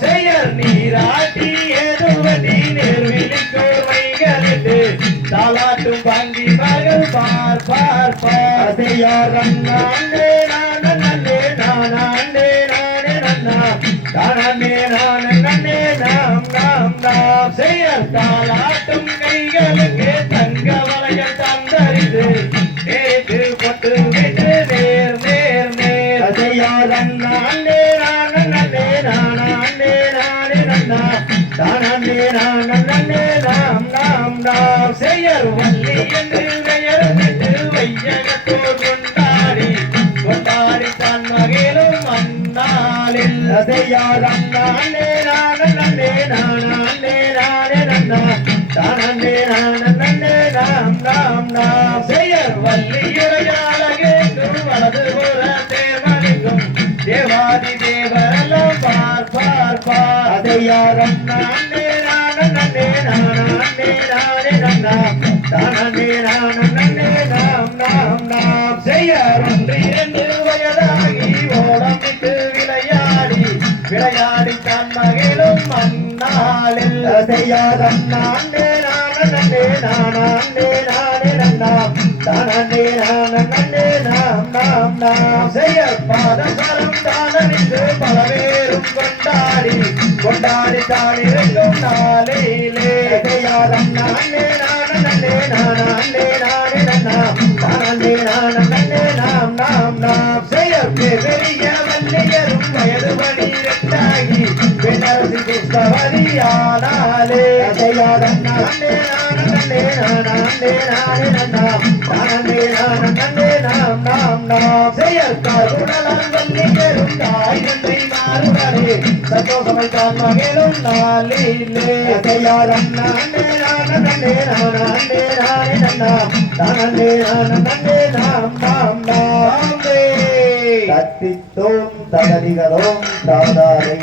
செயல் நீராட்டி எதுவதி நேர்விழிக்கோர் மைகளிட்டு தாலாட்டும் பங்கி மகள் பார் பார் பார் செய்யாரம் நானே நானே நானே நானே நானே நன்னா தானே நானே நானே நாம் நாம் நாம் செயல் தாலாட்டும் கைகளுக்கு தங்க வளையல் தந்தரிது ஏற்று பட்டு விட்டு நேர் நேர் நேர் செய்யாரம் நானே நானே நானே நானே நானே நன்னா தானே நானே நாம் நாம் நாம் செயல் வள்ளி என்று பெயர் விட்டு வையகத்தோர் கொண்டாடி கொண்டாடி தன் மகிழும் அந்நாளில் செய்யாரம் நானே நானே நானே நானே நன்னா தானே நானே நாம் நாம் நாம் செயல் வள்ளியுரையாளகே வலது புற தேர்மணிக்கும் தேவாதி தேவரெல்லாம் பார் பார் பார் அதையாரம் நானே நானே நன்னா தானே நானே நாம் நாம் நாம் செயல் ஒன்று இரண்டு வயதாகி ஓடம் விட்டு விளையாடி விளையாடி தன் மகிழும் அந்நாளில் செய்யாரம் நானே நானே நன்னா தானே நானே நாம் நாம் நாம் செய்ய பாதசரம் தானறிந்து பலவேறும் கொண்டாடி கொண்டாடி தானிருக்கும் நாளிலே செய்யாரம் நானே நானே நன்னா தானே நானே நாம் நாம் நாம் செய்ய பெரிய வல்லியரும் வயது பணி இரண்டாகி பெண்ணரசி புஷ்பவதியானாலே செய்யாரம் நானே நன்னா தானே நாம் நாம் நாம் செயற்கால் குணலாம் வல்லியரும் தாய் தந்தை மாறுவரே சந்தோஷமை தான் மகிழும் நாளிலே செய்யாரம் நானே நன்னா தானே நாம் நாம் நாம் தத்தித்தோம் தகதிகளோம் தாதாரை